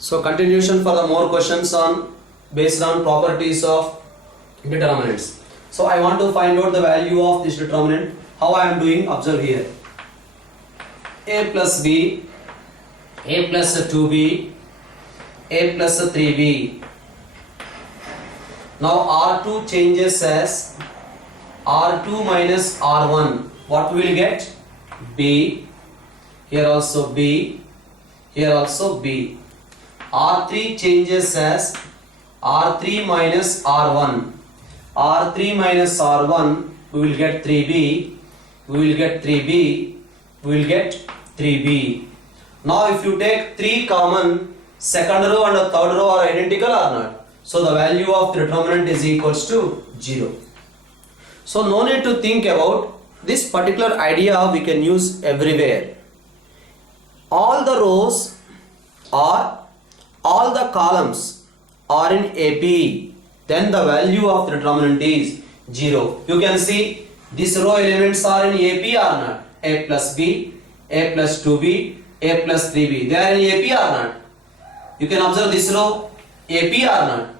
So continuation for the more questions on based on properties of determinants. So I want to find out the value of this determinant. How I am doing? Observe here. A plus B, A plus 2B, A plus 3B. Now R2 changes as R2 minus R1. What we will get? B. Here also B. Here also B. R3 changes as R3 minus R1. R3 minus R1, we will get 3B. We will get 3B. We will get 3B. Now if you take 3 common, second row and the third row are identical or not? So the value of the determinant is equals to 0. So no need to think about this particular idea, we can use everywhere. All the rows or all the columns are in AP, then the value of the determinant is 0. You can see these row elements are in AP or not? A plus B, A plus 2B, A plus 3B. They are in AP or not? You can observe this row, AP or not?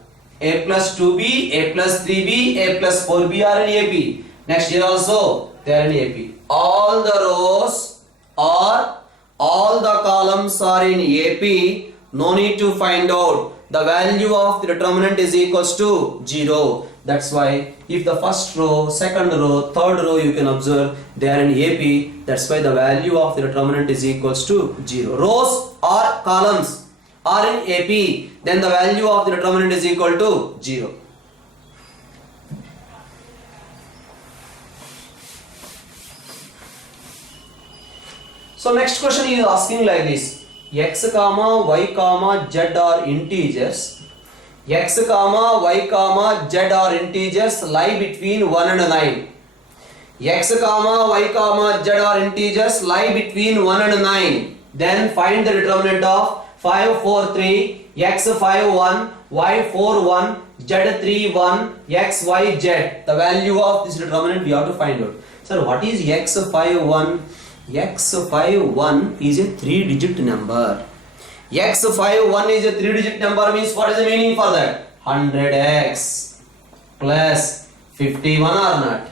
A plus 2B, A plus 3B, A plus 4B are in AP. Next here also they are in AP. All the rows or all the columns are in AP. No need to find out. The value of the determinant is equals to 0. That's why if the first row, second row, third row you can observe they are in AP. That's why the value of the determinant is equals to 0. Rows or columns are in AP, then the value of the determinant is equal to 0. So next question is asking like this. X comma y comma z are integers. X comma y comma z are integers lie between 1 and 9. X comma y comma z are integers lie between 1 and 9. Then find the determinant of 5, 4, 3, x 5, 1, y 4, 1, z 3, 1, x, y, z. The value of this determinant we have to find out. Sir, what is x 5, 1? X 5, 1 is a 3-digit number. X 5, 1 is a 3-digit number means what is the meaning for that? 100x plus 51 or not?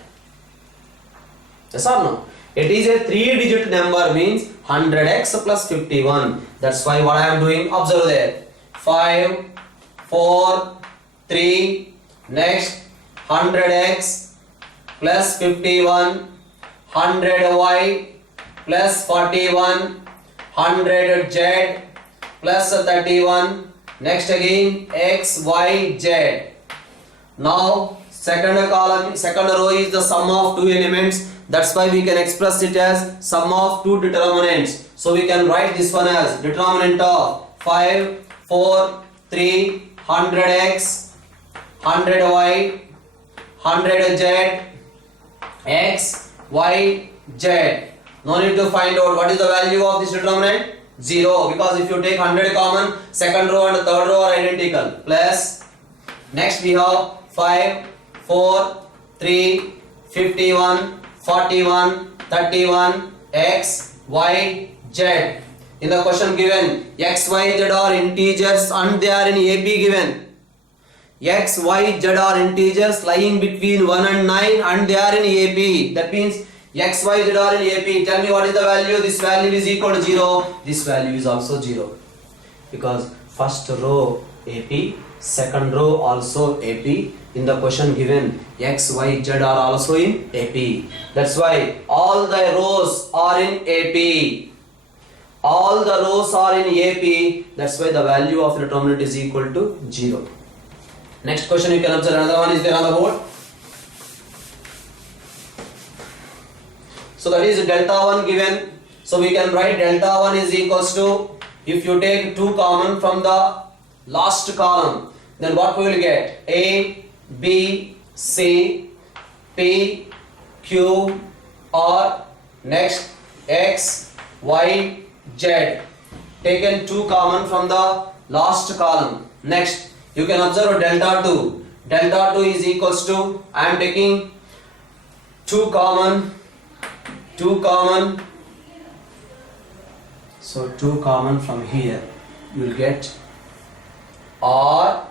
Yes or no? It is a 3-digit number means 100x plus 51. That's why what I am doing, observe there. 5, 4, 3, next 100x plus 51, 100y plus 41, 100z plus 31, next again x, y, z. Now second column, second row is the sum of two elements. That's why we can express it as sum of two determinants. So we can write this one as determinant of 5, 4, 3, 100x, 100y, 100z, x, y, z. No need to find out what is the value of this determinant? 0, because if you take 100 common, second row and third row are identical. Plus, next we have 5, 4, 3, 51, 41, 31, x, y, z. In the question given, x, y, z are integers and they are in AP given. X, y, z are integers lying between 1 and 9 and they are in AP. That means x, y, z are in AP. Tell me what is the value? This value is equal to 0. This value is also 0. Because first row AP, second row also AP. In the question given, x, y, z are also in AP. That's why all the rows are in AP. All the rows are in AP. That's why the value of the determinant is equal to 0. Next question you can observe, another one is there on the board. So that is delta 1 given. So we can write delta 1 is equals to, if you take 2 common from the last column, then what we will get? A, B, C, P, Q, R, next X, Y, Z. Taken 2 common from the last column. Next you can observe delta 2. Delta 2 is equals to, I am taking 2 common. So 2 common from here, you will get R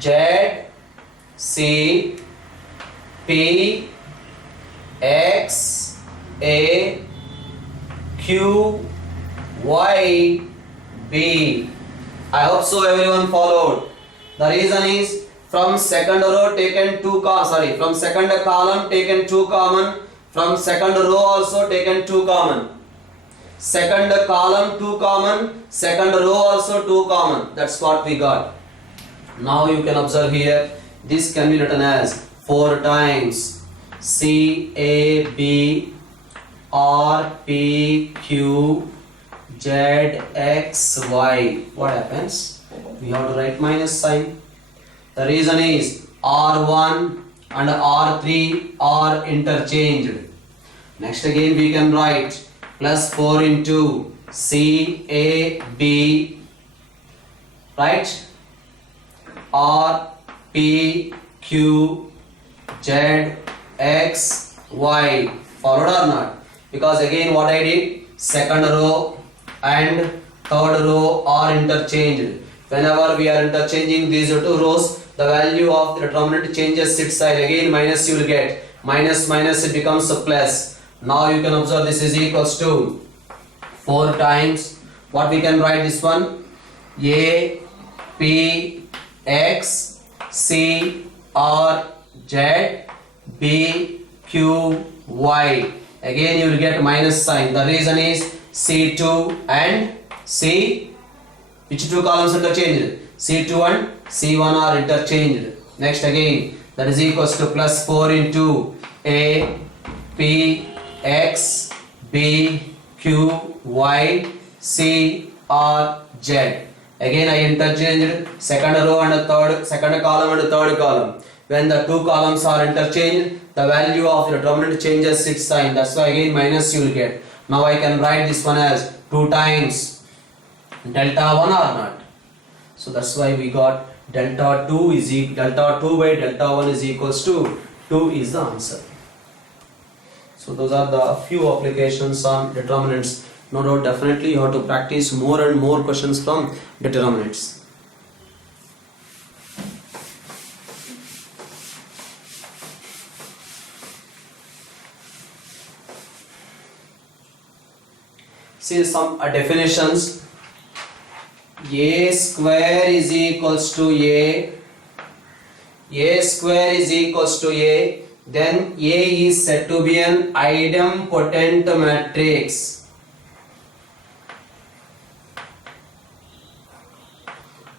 Z C P X A Q Y B. I hope so everyone followed. The reason is from second row taken from second column taken 2 common, from second row also taken 2 common. Second column 2 common, second row also 2 common. That's what we got. Now you can observe here, this can be written as 4 times C A B R P Q Z X Y. What happens? We have to write minus sign. The reason is R1 and R3 are interchanged. Next again we can write plus 4 into C A B, right, R P Q Z X Y. Followed or not? Because again what I did, second row and third row are interchanged. Whenever we are interchanging these two rows, the value of the determinant changes its side. Again minus you will get. Minus minus it becomes a plus. Now you can observe this is equals to 4 times. What we can write this one? A P X C R Z B Q Y. Again you will get minus sign. The reason is C2 and C, which 2 columns interchanged? C2 and C1 are interchanged. Next again, that is equals to plus 4 into A P X B Q Y C R Z. Again I interchanged second row and second column and third column. When the 2 columns are interchanged, the value of the determinant changes its sign. That's why again minus you will get. Now I can write this one as 2 times delta 1 or not. So that's why we got delta 2 is delta 2 by delta 1 is equals to 2 is the answer. So those are the few applications on determinants. No doubt definitely you have to practice more and more questions from determinants. See some definitions. A square is equals to A square is equals to A, then A is said to be an idempotent matrix.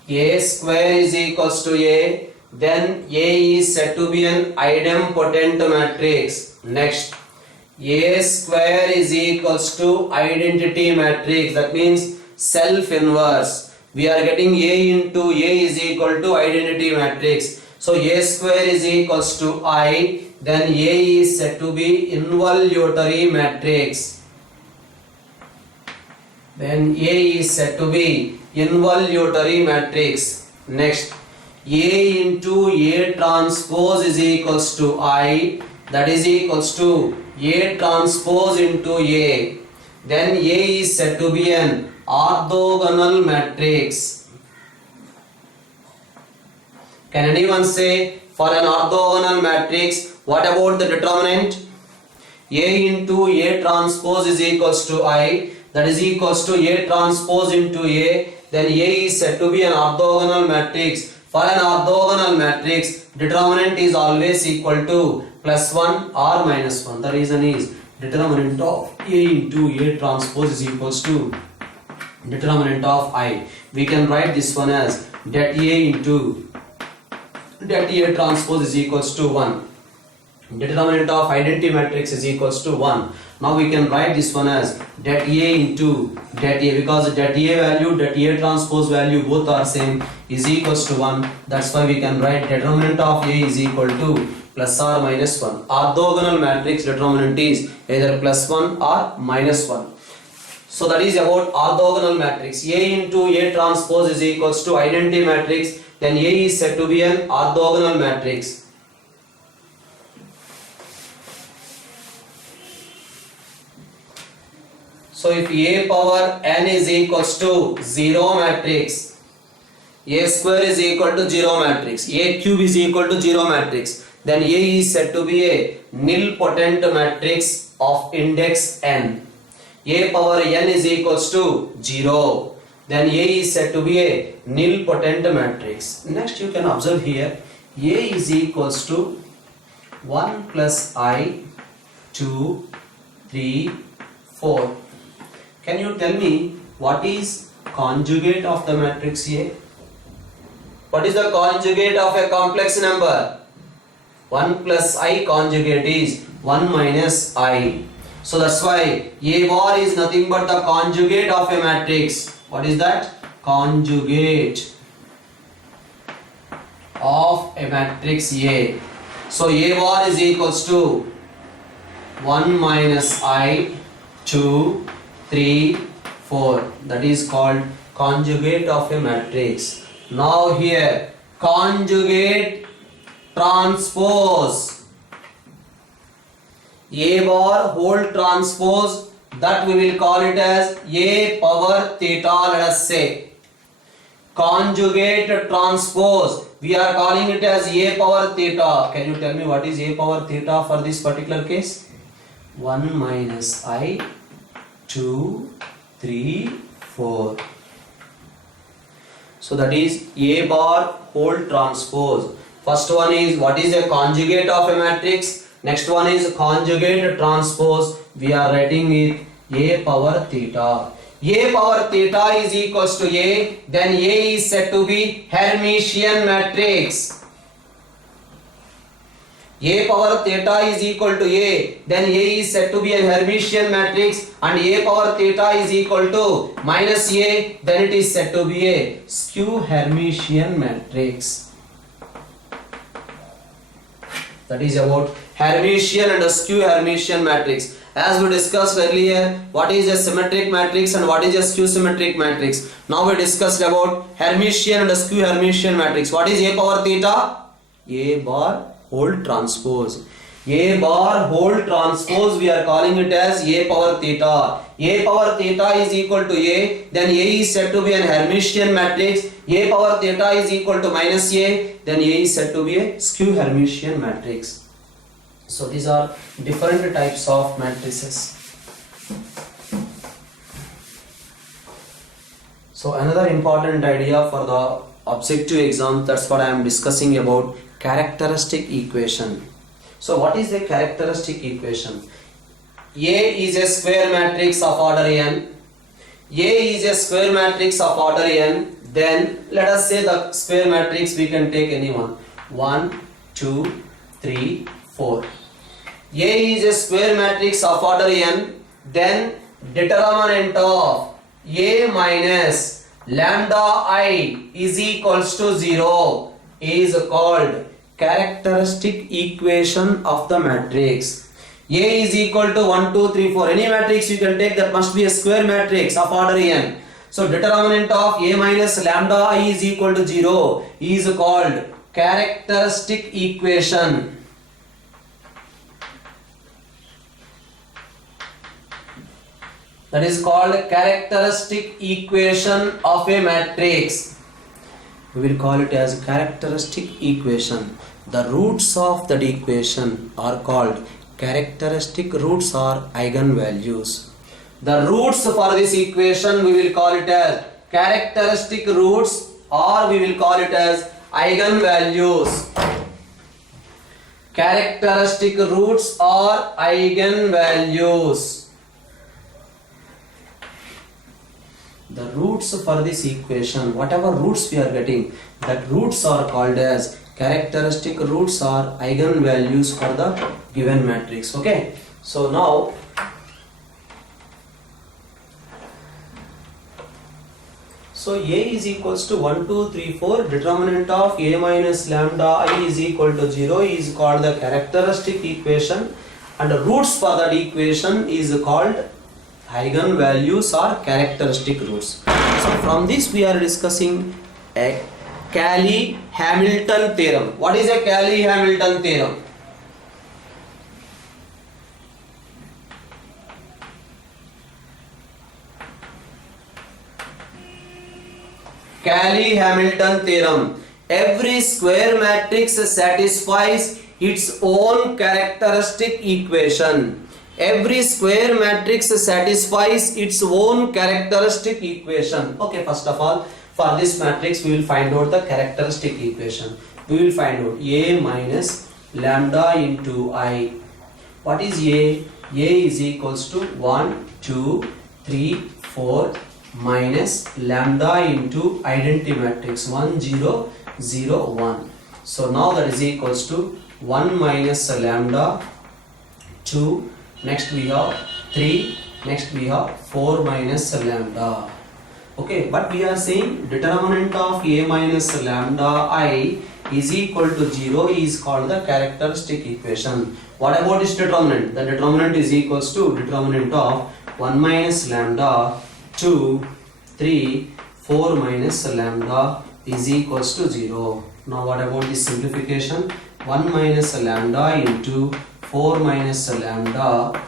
A square is equals to A, then A is said to be an idempotent matrix. Next, A square is equals to identity matrix. That means self-inverse. We are getting A into A is equal to identity matrix. So A square is equals to I, then A is said to be involutory matrix. Then A is said to be involutory matrix. Next, A into A transpose is equals to I, that is equals to A transpose into A. Then A is said to be an orthogonal matrix. Can anyone say for an orthogonal matrix, what about the determinant? A into A transpose is equals to I, that is equals to A transpose into A. Then A is said to be an orthogonal matrix. For an orthogonal matrix, determinant is always equal to plus 1 or minus 1. The reason is determinant of A into A transpose is equals to determinant of I. We can write this one as det A into det A transpose is equals to 1. Determinant of identity matrix is equals to 1. Now we can write this one as det A into det A, because det A value, det A transpose value both are same, is equals to 1. That's why we can write determinant of A is equal to plus or minus 1. Orthogonal matrix determinant is either plus 1 or minus 1. So that is about orthogonal matrix. A into A transpose is equals to identity matrix. Then A is said to be an orthogonal matrix. So if a power n is equals to 0 matrix, a square is equal to 0 matrix, a cube is equal to 0 matrix, then A is said to be a nilpotent matrix of index n. A power n is equals to 0, then A is said to be a nilpotent matrix. Next you can observe here, A is equals to 1 plus I, 2, 3, 4. Can you tell me what is conjugate of the matrix A? What is the conjugate of a complex number? 1 plus I conjugate is 1 minus I. So that's why A bar is nothing but the conjugate of a matrix. What is that? Conjugate of a matrix A. So A bar is equals to 1 minus I, 2, 3, 4. That is called conjugate of a matrix. Now here conjugate transpose A bar whole transpose, that we will call it as A power theta, let us say. Conjugate transpose, we are calling it as A power theta. Can you tell me what is A power theta for this particular case? 1 minus I, 2, 3, 4. So that is A bar whole transpose. First one is what is a conjugate of a matrix. Next one is conjugate transpose. We are writing it A power theta. A power theta is equals to A. Then A is said to be Hermitian matrix. A power theta is equal to A, then A is said to be a Hermitian matrix, and A power theta is equal to minus A, then it is said to be a skew Hermitian matrix. That is about Hermitian and a skew Hermitian matrix. As we discussed earlier, what is a symmetric matrix and what is a skew symmetric matrix. Now we discussed about Hermitian and a skew Hermitian matrix. What is A power theta? A bar whole transpose. A bar whole transpose, we are calling it as A power theta. A power theta is equal to A, then A is said to be an Hermitian matrix. A power theta is equal to minus A, then A is said to be a skew Hermitian matrix. So these are different types of matrices. So another important idea for the objective exam, that's what I am discussing about characteristic equation. So what is the characteristic equation? A is a square matrix of order n. A is a square matrix of order n. Then let us say the square matrix, we can take any one. 1, 2, 3, 4. A is a square matrix of order n. Then determinant of A minus lambda I is equals to 0 is called characteristic equation of the matrix. A is equal to 1, 2, 3, 4. Any matrix you can take that must be a square matrix of order n. So determinant of A minus lambda I is equal to 0 is called characteristic equation. That is called characteristic equation of a matrix. We will call it as characteristic equation. The roots of that equation are called characteristic roots or eigenvalues. The roots for this equation we will call it as characteristic roots, or we will call it as eigenvalues. Characteristic roots or eigenvalues. The roots for this equation, whatever roots we are getting, that roots are called as characteristic roots or eigenvalues for the given matrix. Okay, so now A is equals to 1, 2, 3, 4. Determinant of A minus lambda I is equal to 0 is called the characteristic equation, and the roots for that equation is called eigenvalues or characteristic roots. So from this we are discussing a Cayley-Hamilton theorem. What is a Cayley-Hamilton theorem? Cayley-Hamilton theorem. Every square matrix satisfies its own characteristic equation. Every square matrix satisfies its own characteristic equation. Okay, first of all, for this matrix we will find out the characteristic equation. We will find out A minus lambda into I. What is A? A is equals to 1, 2, 3, 4 minus lambda into identity matrix 1, 0, 0, 1. So now that is equals to 1 minus lambda, 2, next we have 3, next we have 4 minus lambda. Okay, but we are saying determinant of A minus lambda I is equal to 0 is called the characteristic equation. What about its determinant? The determinant is equals to determinant of 1 minus lambda, 2, 3, 4 minus lambda is equals to 0. Now what about this simplification? 1 minus lambda into 4 minus lambda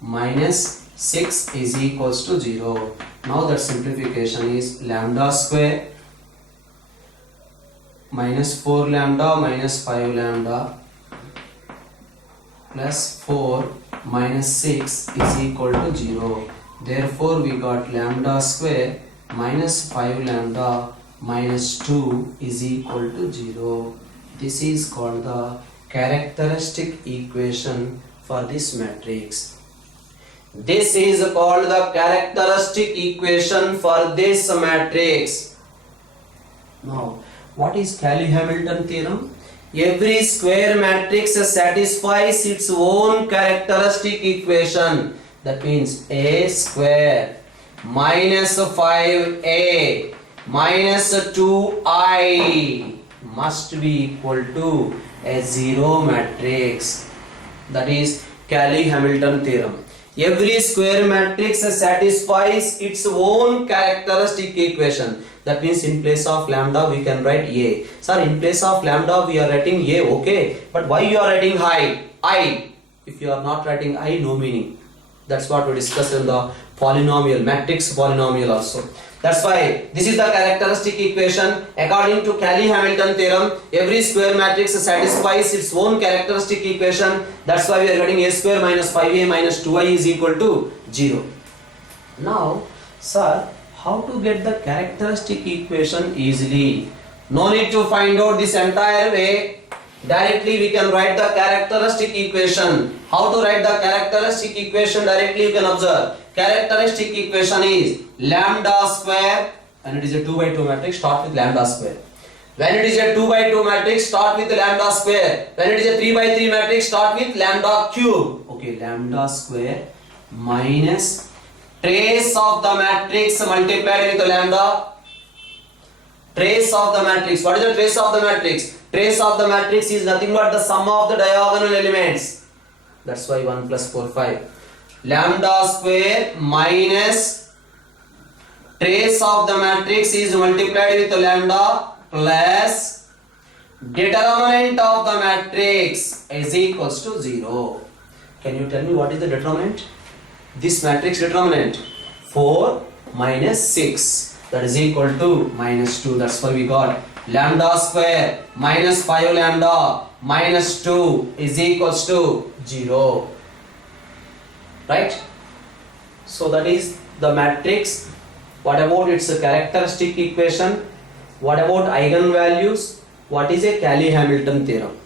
minus 6 is equals to 0. Now that simplification is lambda square minus 4 lambda minus 5 lambda plus 4 minus 6 is equal to 0. Therefore we got lambda square minus 5 lambda minus 2 is equal to 0. This is called the characteristic equation for this matrix. This is called the characteristic equation for this matrix. Now, what is Cayley-Hamilton theorem? Every square matrix satisfies its own characteristic equation. That means A square minus 5A minus 2I must be equal to a zero matrix. That is Cayley-Hamilton theorem. Every square matrix satisfies its own characteristic equation. That means in place of lambda we can write A. Sir, in place of lambda we are writing A, okay. But why you are writing I? If you are not writing I, no meaning. That's what we discussed in the polynomial, matrix polynomial also. That's why this is the characteristic equation. According to Cayley-Hamilton theorem, every square matrix satisfies its own characteristic equation. That's why we are getting A square minus 5A minus 2I is equal to 0. Now, sir, how to get the characteristic equation easily? No need to find out this entire way. Directly we can write the characteristic equation. How to write the characteristic equation directly? You can observe. Characteristic equation is lambda square. When it is a 2 by 2 matrix, start with lambda square. When it is a 2 by 2 matrix, start with lambda square. When it is a 3 by 3 matrix, start with lambda cube. Okay, lambda square minus trace of the matrix multiplied with lambda. Trace of the matrix. What is the trace of the matrix? Trace of the matrix is nothing but the sum of the diagonal elements. That's why 1 plus 4, 5. Lambda square minus trace of the matrix is multiplied with lambda plus determinant of the matrix is equals to 0. Can you tell me what is the determinant? This matrix determinant 4 minus 6, that is equal to minus 2. That's why we got lambda square minus 5 lambda minus 2 is equals to 0. Right? So that is the matrix. What about its characteristic equation? What about eigenvalues? What is a Cayley-Hamilton theorem?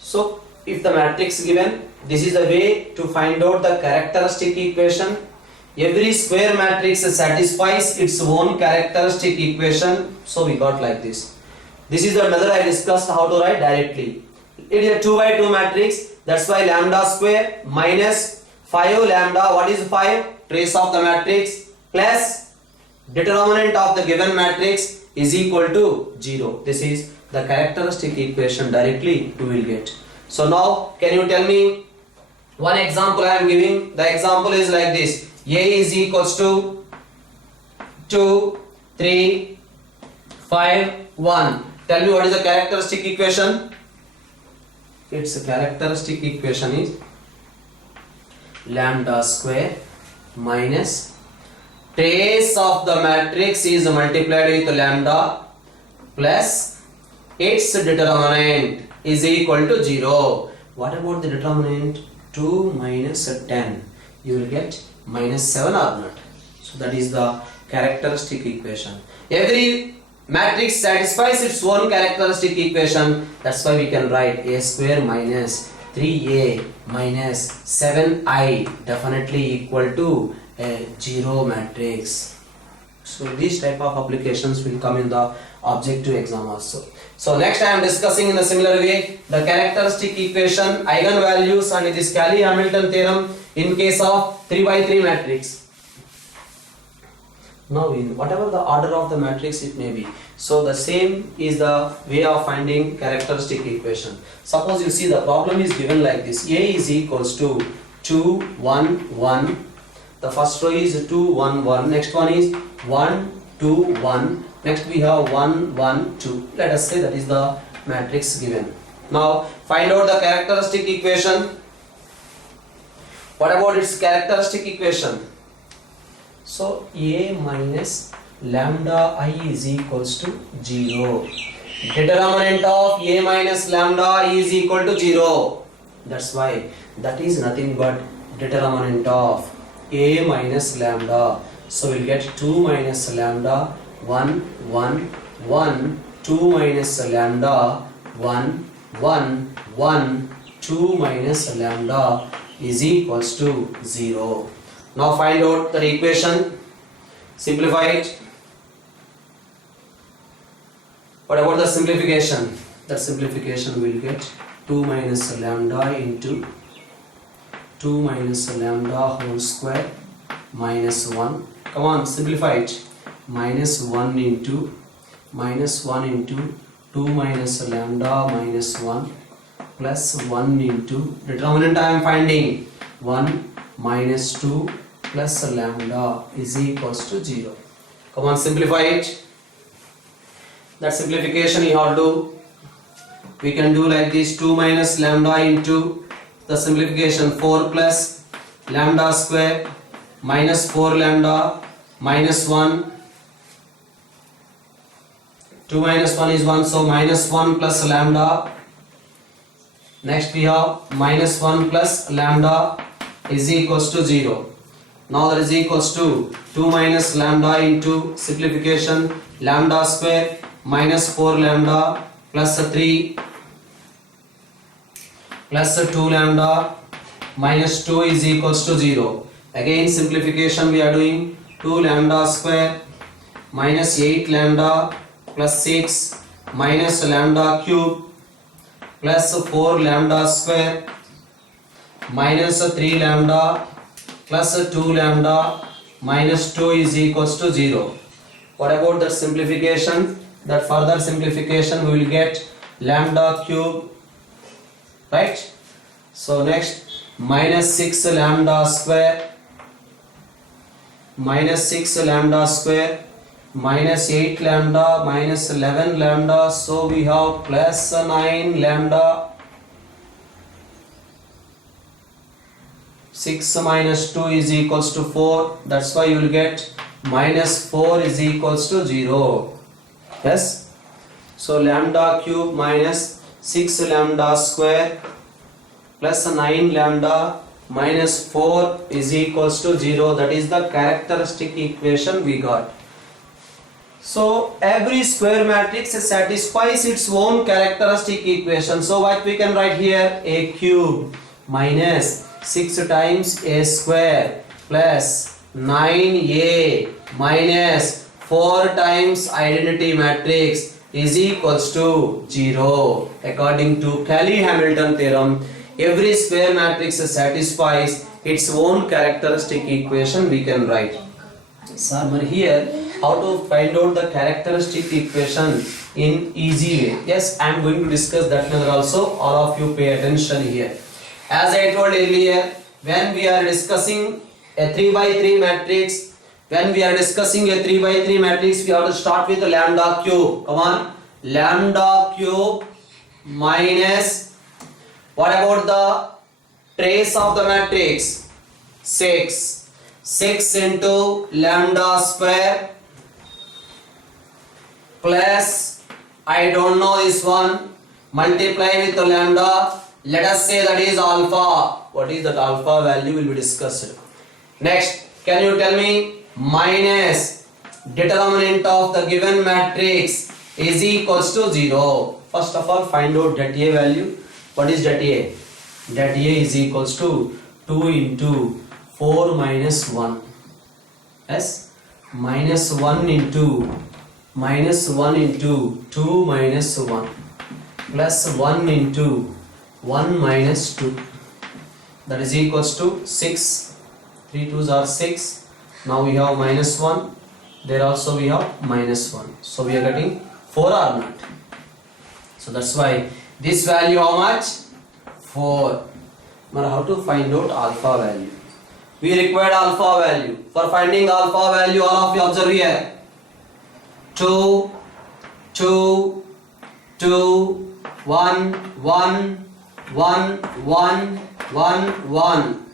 So if the matrix given, this is the way to find out the characteristic equation. Every square matrix satisfies its own characteristic equation. So we got like this. This is the method I discussed how to write directly. It is a 2 by 2 matrix. That's why lambda square minus 5 lambda. What is 5? Trace of the matrix plus determinant of the given matrix is equal to 0. This is the characteristic equation directly we will get. So now can you tell me one example I am giving? The example is like this. A is equals to 2, 3, 5, 1. Tell me what is the characteristic equation? Its characteristic equation is lambda square minus trace of the matrix is multiplied with lambda plus its determinant is equal to 0. What about the determinant? 2 minus 10. You will get minus 7 or not. So that is the characteristic equation. Every matrix satisfies its own characteristic equation. That's why we can write a square minus 3a minus 7i definitely equal to a 0 matrix. So these type of applications will come in the objective exam also. So next I am discussing in a similar way the characteristic equation, eigenvalues and this Cayley-Hamilton theorem in case of 3 by 3 matrix. Now in whatever the order of the matrix it may be, so the same is the way of finding characteristic equation. Suppose you see the problem is given like this: A is equals to 2 1 1. The first row is 2 1 1. Next one is 1 2 1. Next we have 1 1 2. Let us say that is the matrix given. Now find out the characteristic equation. What about its characteristic equation? So A minus lambda I is equals to 0. Determinant of A minus lambda is equal to 0. That's why that is nothing but determinant of A minus lambda. So we'll get 2 minus lambda 1 1 1, 2 minus lambda 1 1 1, 2 minus lambda is equals to 0. Now find out the equation, simplify it. What about the simplification? That simplification will get 2 minus lambda into 2 minus lambda whole square minus 1. Come on, simplify it. Minus 1 into 2 minus lambda minus 1 plus 1 into determinant I am finding 1 minus 2 plus lambda is equals to 0. Come on, simplify it. That simplification you have to do. We can do like this: 2 minus lambda into the simplification 4 plus lambda square minus 4 lambda minus 1. 2 minus 1 is 1, so minus 1 plus lambda. Next we have minus 1 plus lambda is equals to 0. Now that is equals to 2 minus lambda into simplification lambda square minus 4 lambda plus 3 plus 2 lambda minus 2 is equals to 0. Again simplification we are doing: 2 lambda square minus 8 lambda plus 6 minus lambda cube plus 4 lambda square minus 3 lambda plus 2 lambda minus 2 is equals to 0. What about that simplification? That further simplification we will get lambda cube, right? So next minus 6 lambda square minus 6 lambda square minus 8 lambda minus 11 lambda, so we have plus 9 lambda. 6 minus 2 is equals to 4. That's why you will get minus 4 is equals to 0. Yes. So lambda cube minus 6 lambda square plus 9 lambda minus 4 is equals to 0. That is the characteristic equation we got. So every square matrix satisfies its own characteristic equation. So what we can write here: a cube minus 6 times a square plus 9a minus 4 times identity matrix is equals to 0. According to Cayley-Hamilton theorem, every square matrix satisfies its own characteristic equation we can write. Sir, here how to find out the characteristic equation in easy way? Yes, I am going to discuss that matter also. All of you pay attention here. As I told earlier, when we are discussing a 3 by 3 matrix, we have to start with lambda cube. Come on, lambda cube minus, what about the trace of the matrix? 6 6 into lambda square plus, I don't know this one, multiply with lambda. Let us say that is alpha. What is that alpha value will be discussed. Next, can you tell me minus determinant of the given matrix is equals to 0. First of all, find out that A value. What is that A? That A is equals to 2 into 4 minus 1. Yes, minus 1 into 2 minus 1 plus 1 into 1 minus 2, that is equals to 6. 3 2s are 6. Now we have minus 1. There also we have minus 1. So we are getting 4 or not. So that's why this value how much? 4. Now how to find out alpha value? We required alpha value. For finding alpha value, all of you observe here. 2, 2, 2, 1, 1, 1, 1, 1, 1.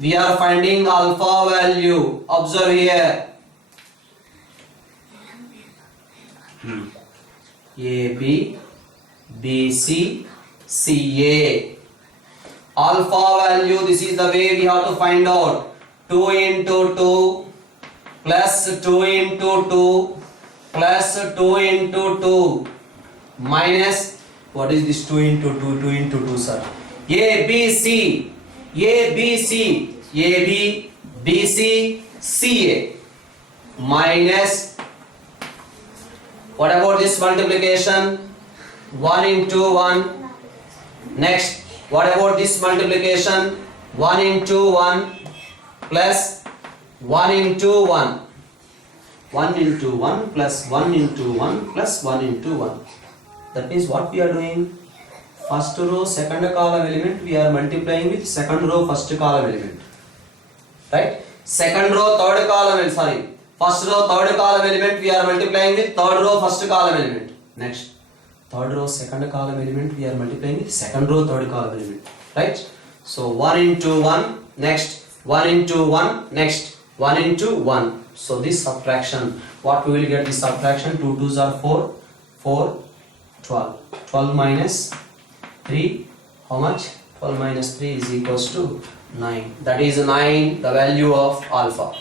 We are finding alpha value. Observe here. A, B, B, C, C, A. Alpha value, this is the way we have to find out. 2 into 2 plus 2 into 2 plus 2 into 2 minus, what is this 2 into 2? 2 into 2, sir. A, B, C. A, B, C. A, B, B, C, C, A. Minus, what about this multiplication? 1 into 1. Next, what about this multiplication? 1 into 1 plus 1 into 1. 1 into 1 plus 1 into 1 plus 1 into 1. That means what we are doing? First row, second column element we are multiplying with second row, first column element. Right? Second row, third column, sorry. First row, third column element we are multiplying with third row, first column element. Next, third row, second column element we are multiplying with second row, third column element. Right? So 1 into 1, next 1 into 1, next 1 into 1. So this subtraction, what we will get this subtraction? 2 2s are 4, 4, 12. 12 minus 3, how much? 12 minus 3 is equals to 9. That is 9, the value of alpha.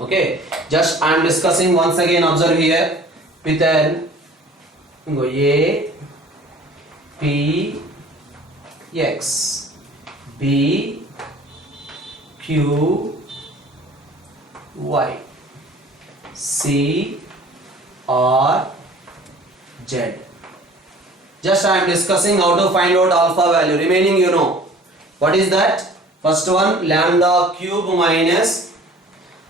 Okay, just I am discussing once again. Observe here with an A, P, X, B, Q, Y, C, R, Z. Just I am discussing how to find out alpha value. Remaining you know. What is that? First one, lambda cube minus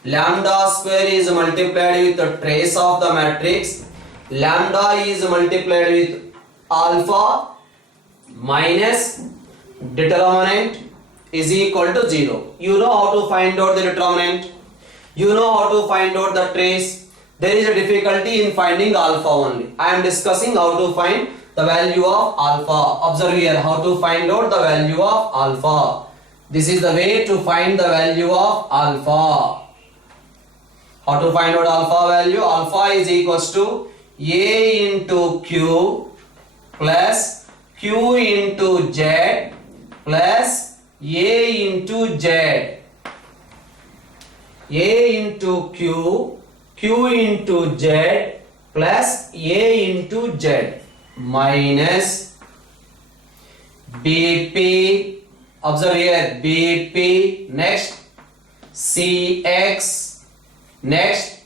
lambda square is multiplied with the trace of the matrix. Lambda is multiplied with alpha minus determinant is equal to 0. You know how to find out the determinant. You know how to find out the trace. There is a difficulty in finding alpha only. I am discussing how to find the value of alpha. Observe here how to find out the value of alpha. This is the way to find the value of alpha. How to find out alpha value? Alpha is equals to A into Q plus Q into Z plus A into Z. A into Q, Q into Z plus A into Z minus BP. Observe here BP, next CX, next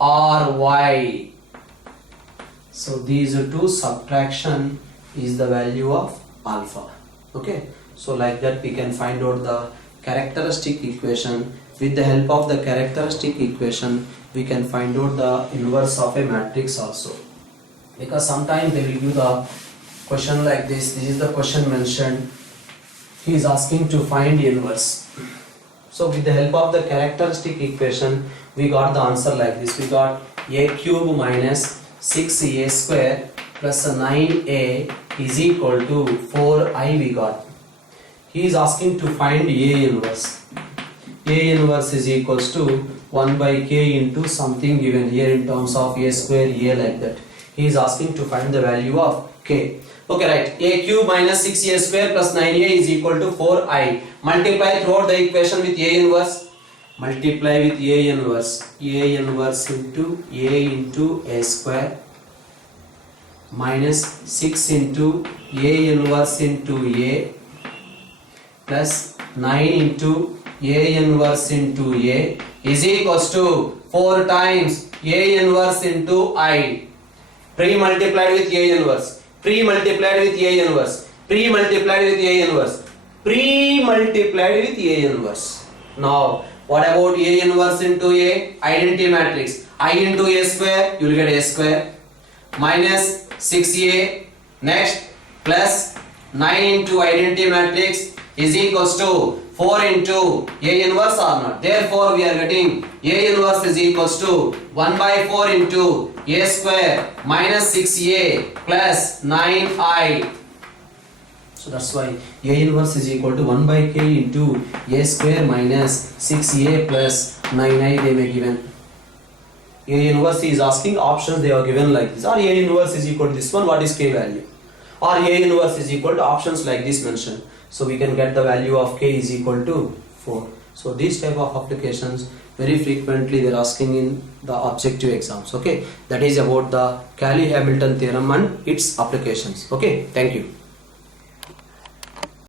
RY. So these two subtraction is the value of alpha. Okay, so like that we can find out the characteristic equation. With the help of the characteristic equation we can find out the inverse of a matrix also, because sometimes they will give the question like this. This is the question mentioned. He is asking to find inverse. So with the help of the characteristic equation we got the answer like this. We got a cube minus 6a square plus 9a is equal to 4i we got. He is asking to find A inverse. A inverse is equals to 1 by k into something given here in terms of a square a like that. He is asking to find the value of k. Okay, right. A cube minus 6a square plus 9a is equal to 4i. Multiply throughout the equation with a inverse. Multiply with a inverse. A inverse into a square minus 6 into a inverse into a plus 9 into a inverse into a is equals to 4 times a inverse into I. Pre-multiplied with a inverse. Pre-multiplied with a inverse. Pre-multiplied with a inverse. Pre-multiplied with a inverse. Now, what about a inverse into a? Identity matrix. I into a square, you will get a square. Minus 6a. Next, plus 9 into identity matrix is equals to 4 into a inverse or not. Therefore, we are getting a inverse is equals to 1 by 4 into a square minus 6a plus 9i. So that's why a inverse is equal to 1 by k into a square minus 6a plus 9i they may given. A inverse is asking options they are given like this, or a inverse is equal to this one, what is k value, or a inverse is equal to options like this mentioned. So we can get the value of k is equal to 4. So these type of applications very frequently they are asking in the objective exams. Okay, that is about the Cayley-Hamilton theorem and its applications. Okay, thank you.